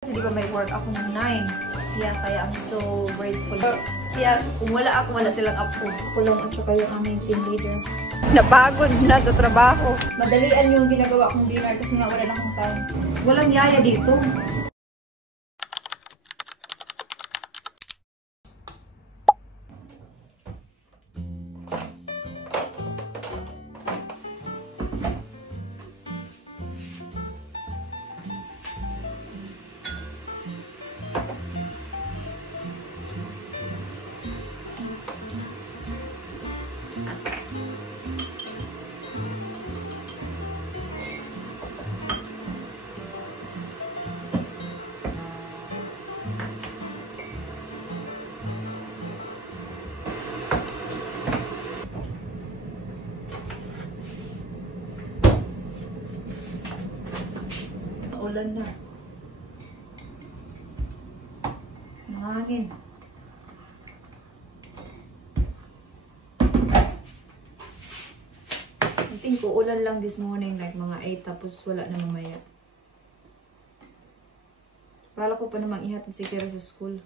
Kasi di ba may work ako ng 9. Yeah, kaya I'm so grateful. Kaya kung wala ako, wala silang apo. Ako lang at saka yung aming team leader. Napagod na sa trabaho. Madalian yung ginagawa kong dinner kasi nga wala na akong time. Walang yaya dito. Ulan na. Mahangin. I think uulan lang this morning, like mga 8, tapos wala na mamaya. Kala ko pa namang ihatid si Kira sa school.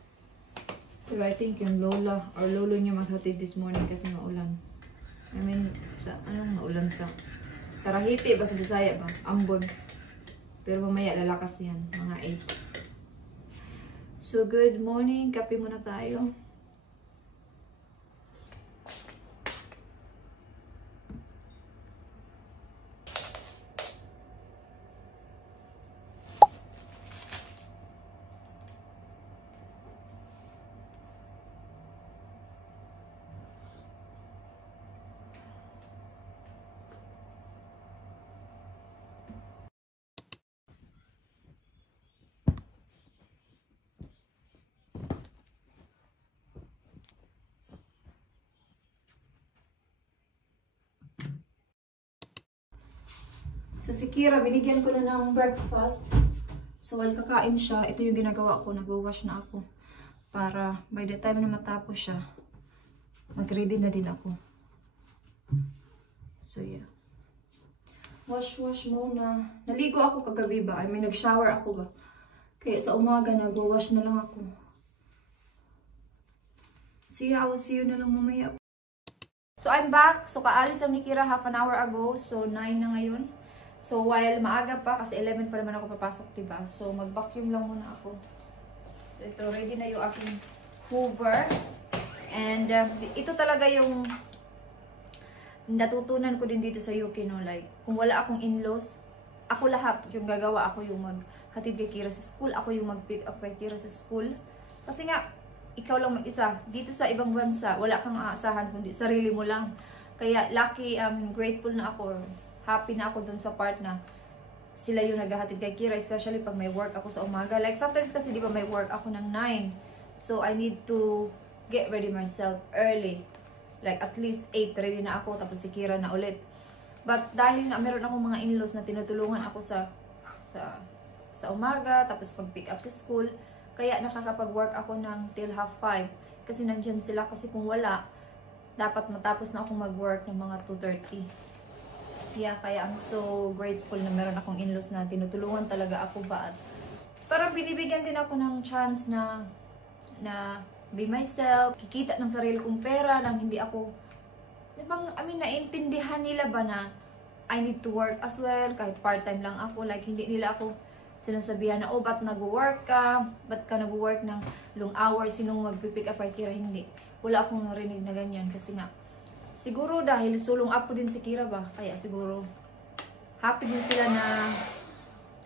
Pero I think yung lola or lolo niya maghatid this morning kasi maulan. I mean, sa anong maulan sa? Tarahiti ba sa Bisaya ba? Ambon. Pero mamaya lalakas yan, mga 8. So, good morning. Kape muna tayo. So, si Kira, binigyan ko na ng breakfast. So, while kakain siya, ito yung ginagawa ko. Nag-wash na ako. Para by the time na matapos siya, mag-ready na din ako. So, yeah. Wash muna. Naligo ako kagabi ba? I mean, nag-shower ako ba? Kaya sa umaga, nag-wash na lang ako. See you. I will see you na lang mamaya. So, I'm back. So, kaalis lang ni Kira half an hour ago. So, 9 na ngayon. So, while maaga pa, kasi 11 pa naman ako papasok, diba? So, mag-vacuum lang muna ako. So, ito, ready na yung aking hoover. And, ito talaga yung natutunan ko din dito sa UK, no? Like, kung wala akong in-laws, ako lahat yung gagawa. Ako yung maghatid kay Kira sa school. Ako yung mag-pick up kay Kira sa school. Kasi nga, ikaw lang mag-isa. Dito sa ibang bansa, wala kang aasahan, kundi sarili mo lang. Kaya, lucky, grateful na ako. Happy na ako dun sa part na sila yung naghahatid kay Kira, especially pag may work ako sa umaga. Like, sometimes kasi di ba may work ako ng 9. So, I need to get ready myself early. Like, at least 8 ready na ako, tapos si Kira na ulit. But, dahil nga meron akong mga in-laws na tinutulungan ako sa umaga, tapos pag-pick up sa school, kaya nakakapag-work ako ng till 4:30. Kasi nandyan sila, kasi kung wala, dapat matapos na akong mag-work ng mga 2:30. Yeah, kaya I'm so grateful na meron akong in-laws na tinutulungan talaga ako ba. At parang binibigyan din ako ng chance na be myself, kikita ng sarili kong pera lang, hindi ako, I mean, naintindihan nila ba na I need to work as well, kahit part-time lang ako, like, hindi nila ako sinasabihan na, oh, ba't nag-work ka? Ba't ka nag-work ng long hours? Sinong mag-pick up kay Kira? Hindi. Wala akong narinig na ganyan kasi nga, siguro dahil sulong apo din si Kira ba? Kaya siguro happy din sila na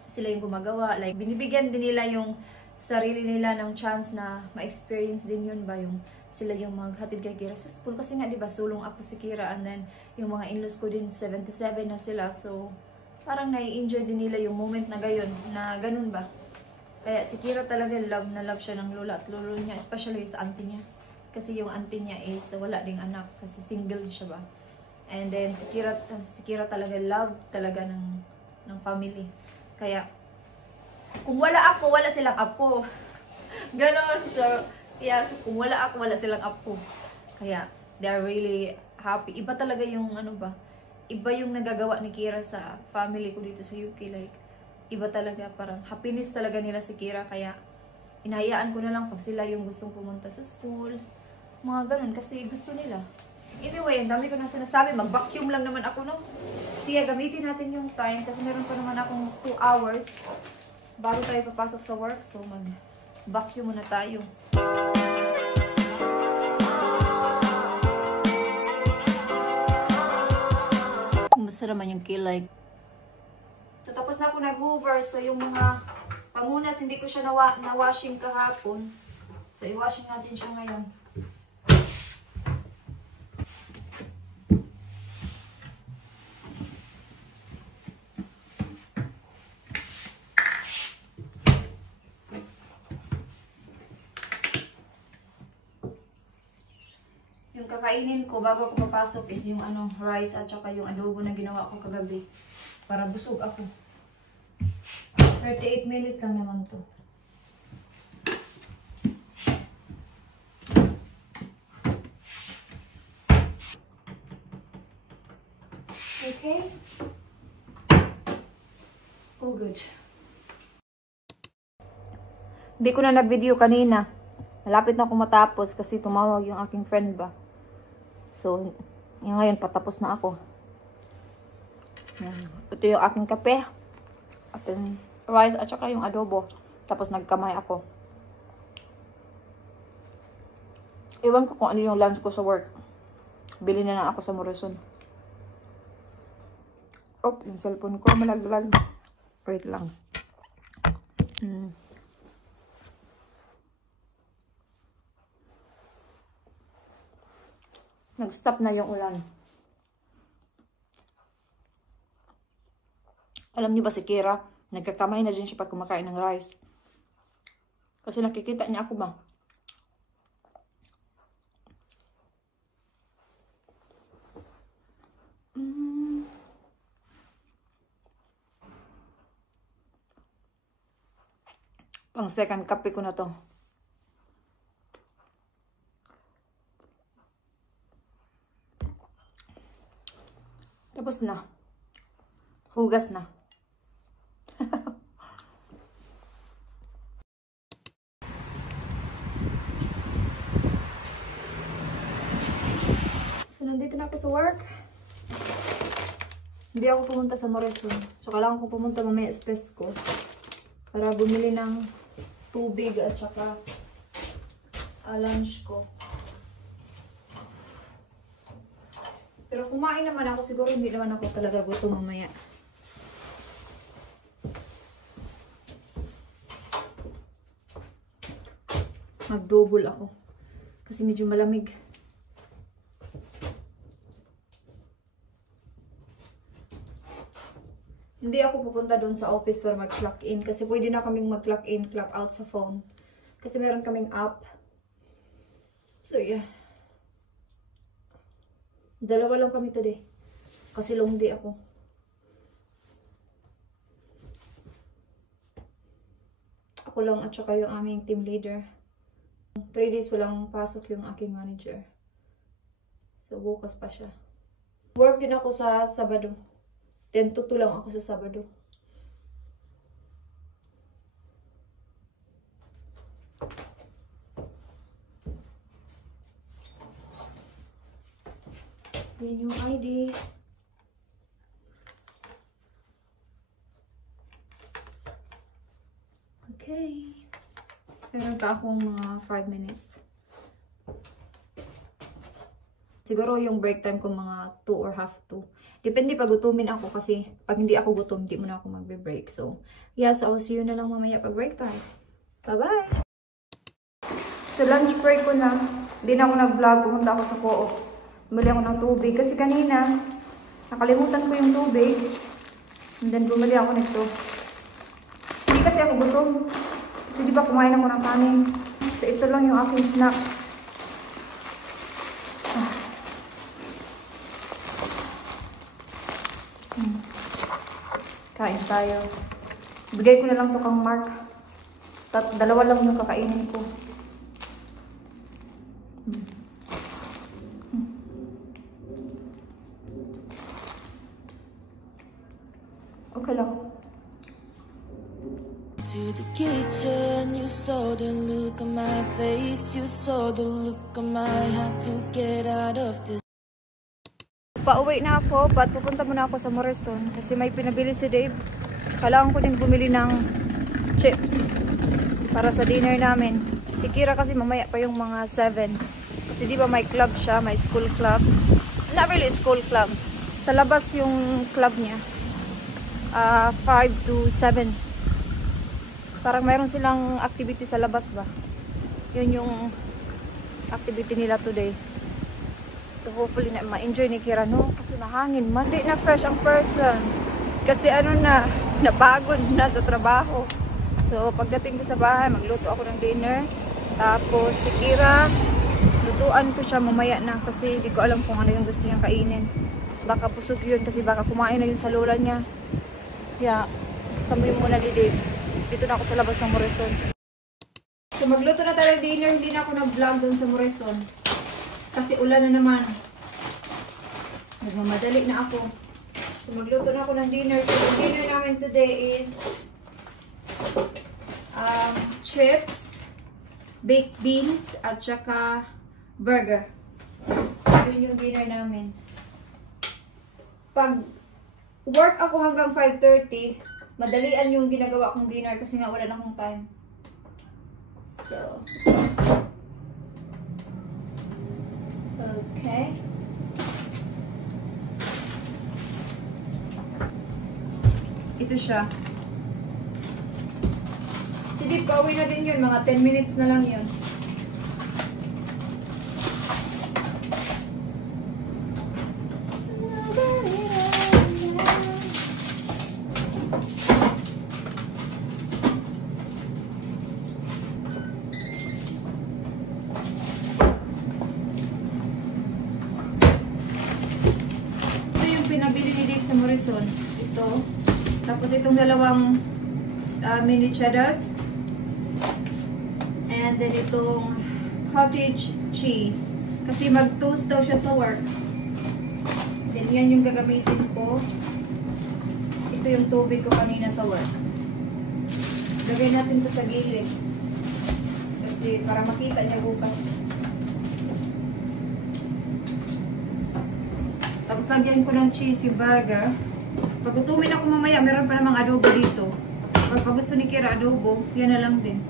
sila yung gumagawa. Like, binibigyan din nila yung sarili nila ng chance na ma-experience din yun ba? Yung sila yung maghatid kay Kira sa school. Kasi nga, di ba, sulong apo si Kira. And then, yung mga in-laws ko din, 77 na sila. So, parang nai-enjoy din nila yung moment na gayon, na ganun ba? Kaya si Kira talaga, love na love siya ng lola at lolo niya, especially sa auntie niya. Kasi yung auntie niya is wala ding anak kasi single siya ba. And then si Kira talaga love talaga ng family. Kaya kung wala ako, wala silang apo. Ganon. So, yeah, so kung wala ako, wala silang apo. Kaya they are really happy. Iba talaga yung ano ba? Iba yung nagagawa ni Kira sa family ko dito sa UK. Like, iba talaga, parang happiness talaga nila si Kira, kaya inahayaan ko na lang pag sila yung gustong pumunta sa school, mga ganun, kasi gusto nila. Anyway, ang dami ko na sinasabi, mag-vacuum lang naman ako, no? Sige, gamitin natin yung time kasi meron pa naman akong 2 hours bago tayo papasok sa work, so mag-vacuum muna tayo. Masarap naman yung kilay. So, tapos na ako nag-hoover. So, yung mga pamunas, hindi ko siya na-washing kahapon. So, i-washing natin siya ngayon. Yung kakainin ko bago ako papasok is yung rice at saka yung adobo na ginawa ko kagabi. Para busog ako. 38 minutes lang naman to. Okay? Oh, good. Hindi ko na na-video kanina. Malapit na ako matapos kasi tumawag yung aking friend ba. So, ngayon patapos na ako. Ito yung aking kape. Ating rice at saka yung adobo. Tapos nagkamay ako. Iwan ko kung ano yung lunch ko sa work. Bili na lang ako sa Morrison. Oh, yung cellphone ko malaglag. Wait lang. Nag-stop na yung ulan. Alam niyo ba si Kira, nagkakamay na din siya pag kumakain ng rice. Kasi nakikita niya ako ba? Pang second kape ko na to. Tapos na. Hugas na. So, nandito na ako sa work. Hindi ako pumunta sa Morrison. So, kailangan ko pumunta mamaya sa Pesco para bumili ng tubig at saka lunch ko. Pero kumain naman ako, siguro hindi naman ako talaga gutom mamaya. Mag-double ako. Kasi medyo malamig. Hindi ako pupunta doon sa office para mag-clock in. Kasi pwede na kaming mag-clock in, clock out sa phone. Kasi meron kaming app. So yeah. Dalawa lang kami today. Kasi long day ako. Ako lang at saka yung aming team leader. 3 days walang pasok yung aking manager. So bukas pa siya. Work din ako sa Sabado. 10 to 2 lang ako sa Sabado. Yan yung ID. Okay. Meron pa akong mga 5 minutes. Siguro yung break time ko mga 2 or half 2. Depende pag gutumin ako kasi pag hindi ako gutom, hindi mo na ako magbe-break. So, yeah. So, I'll see you na lang mamaya pag break time. Bye-bye! Sa lunch break ko na, hindi na ako nag-vlog. Pumunta ako sa Co-op. Bumili ako ng tubig. Kasi kanina, nakalimutan ko yung tubig. And then, bumili ako nito. Hindi kasi ako gutom. Kasi di ba kumain ako ng kanin. So, ito lang yung aking snack. Kain tayo. Bigay ko na lang to kang Mark. Dalawa lang yung kakainin ko. Okay lang. the look on my face. You saw the look on my heart to get out of this. Pauwi na ako, but pupunta muna ako sa Morrison kasi may pinabili si Dave. Kailangan ko din bumili ng chips para sa dinner namin. Si Kira kasi mamaya pa yung mga 7. Kasi di ba may club siya, may school club. Not really school club. Sa labas yung club niya. 5 to 7. Parang mayroon silang activity sa labas ba? Yun yung activity nila today. So hopefully na ma-enjoy ni Kira, no? Kasi mahangin, mandi na fresh ang person. Kasi ano na, napagod na sa trabaho. So pagdating ko sa bahay, magluto ako ng dinner. Tapos si Kira, lutuan ko siya mamaya na kasi hindi ko alam kung ano yung gusto niyang kainin. Baka busog yun kasi baka kumain na yun sa lola niya. Yeah, kami muna ni Dave. Dito na ako sa labas ng Morrison. So magluto na tayo ng dinner, hindi na ako nag-vlog doon sa Morrison. Kasi ulan na naman. Nagmamadali na ako. So magluto na ako ng dinner. So the dinner namin today is chips, baked beans, at saka burger. Yun yung dinner namin. Pag work ako hanggang 5:30, madalian yung ginagawa kong dinner kasi nga wala na akong time. So okay. Ito siya. Si Deep, pauwi na din yun. Mga 10 minutes na lang yun. Pinabili ni Dave sa Morrison. Ito. Tapos itong dalawang mini cheddars. And then itong cottage cheese. Kasi mag-toast daw siya sa work. Then yan yung gagamitin ko. Ito yung tubig ko kanina sa work. Lagay natin ito sa gilid. Kasi para makita niya bukas. Tapos lagyan ko ng cheese yung burger. Pag utumin ako mamaya, meron pa namang adobo dito. Or pag gusto ni Kira adobo, yan na lang din.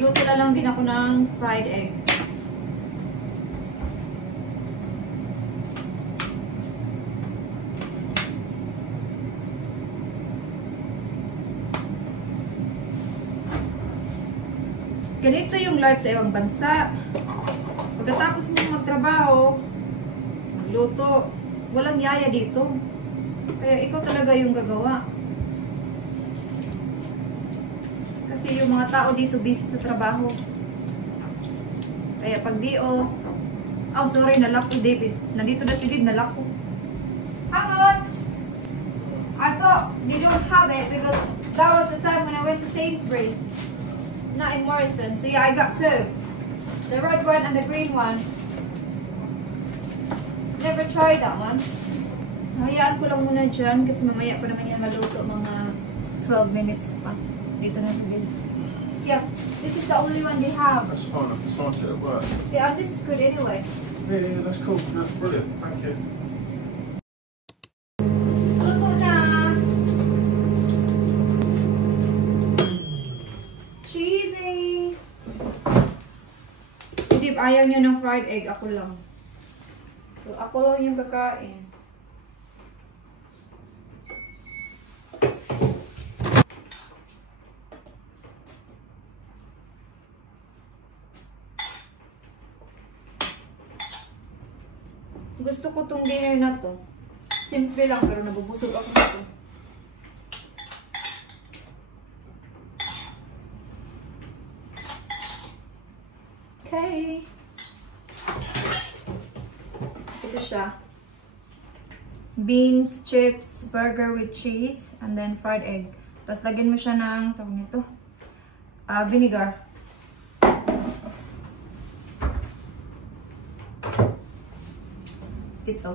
Luto na lang din ako ng fried egg. Ganito yung life sa ibang bansa. Pagkatapos mo magtrabaho, magluto, walang yaya dito. Kaya ikaw talaga yung gagawa. Kasi yung mga tao dito busy sa trabaho. Kaya pag di oh sorry, nalako David. Nandito na si Dave, nalako. Hang I thought they don't have it because that was the time when I went to Sainsbury's. Not in Morrison. So yeah, I got 2. The red one and the green one. Never tried that one. So hayaan ko lang muna dyan kasi mamaya pa naman yan maluto, mga 12 minutes pa. Dito na sa yeah, this is the only one they have. That's fine, I can start it at work. Yeah, this is good anyway. Yeah, that's cool. That's brilliant. Thank you. Luto na! Cheesy! Hindi, ayaw niya ng fried egg. Ako lang. So, ako lang yung kakain. Gusto ko tong dinner na to. Simple lang pero nabubusog ako nito. Okay. Ito siya. Beans, chips, burger with cheese, and then fried egg. Tapos lagyan mo siya ng, tawag nito, vinegar. dito.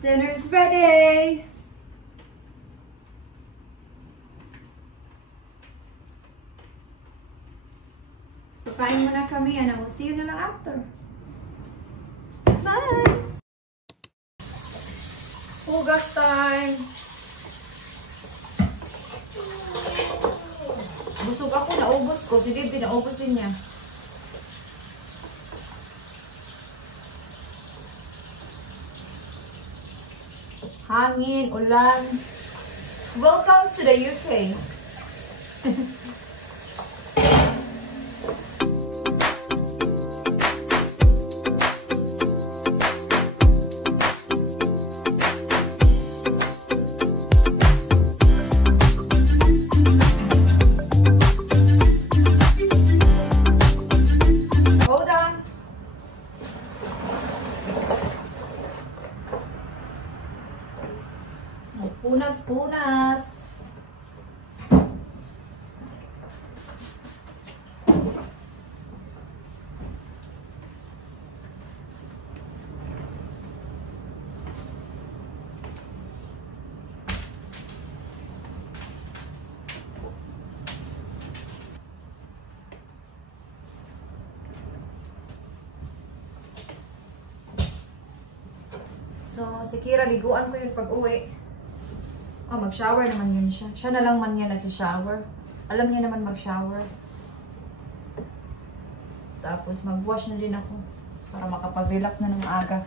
Dinner's ready! Kakain muna kami and I will see you na lang after. Bye! Hugas time! Busog ako, naubos ko. Si Baby, naubos din niya. Hangin, ulan. Welcome to the UK. Punas. So, si Kira, liguan ko yun pag-uwi. Oh, mag-shower naman yun siya. Siya na lang man niya nag-shower. Alam niya naman mag-shower. Tapos mag-wash na din ako para makapag-relax na ng aga.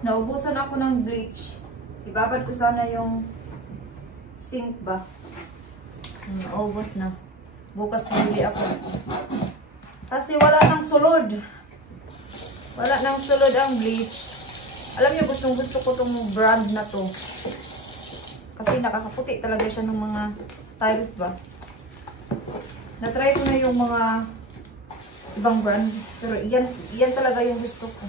Naubusan ako ng bleach. Ibabad ko sana yung sink ba. Naubos na. Bukas pili ako. Kasi wala nang sulod. Wala nang sulod ang bleach. Alam niyo, gusto ko tong brand na to. Kasi nakakaputi talaga siya ng mga tiles ba. Na-try ko na yung mga ibang brand. Pero yan talaga yung gusto ko.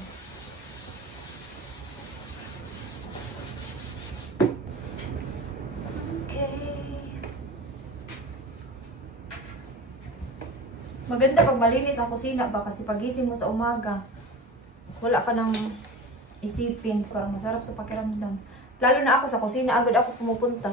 Okay. Maganda pag malinis ang kusina ba. Kasi pagising mo sa umaga, wala ka nang isipin, parang masarap sa pakiramdam. Lalo na ako sa kusina, agad ako pumupunta.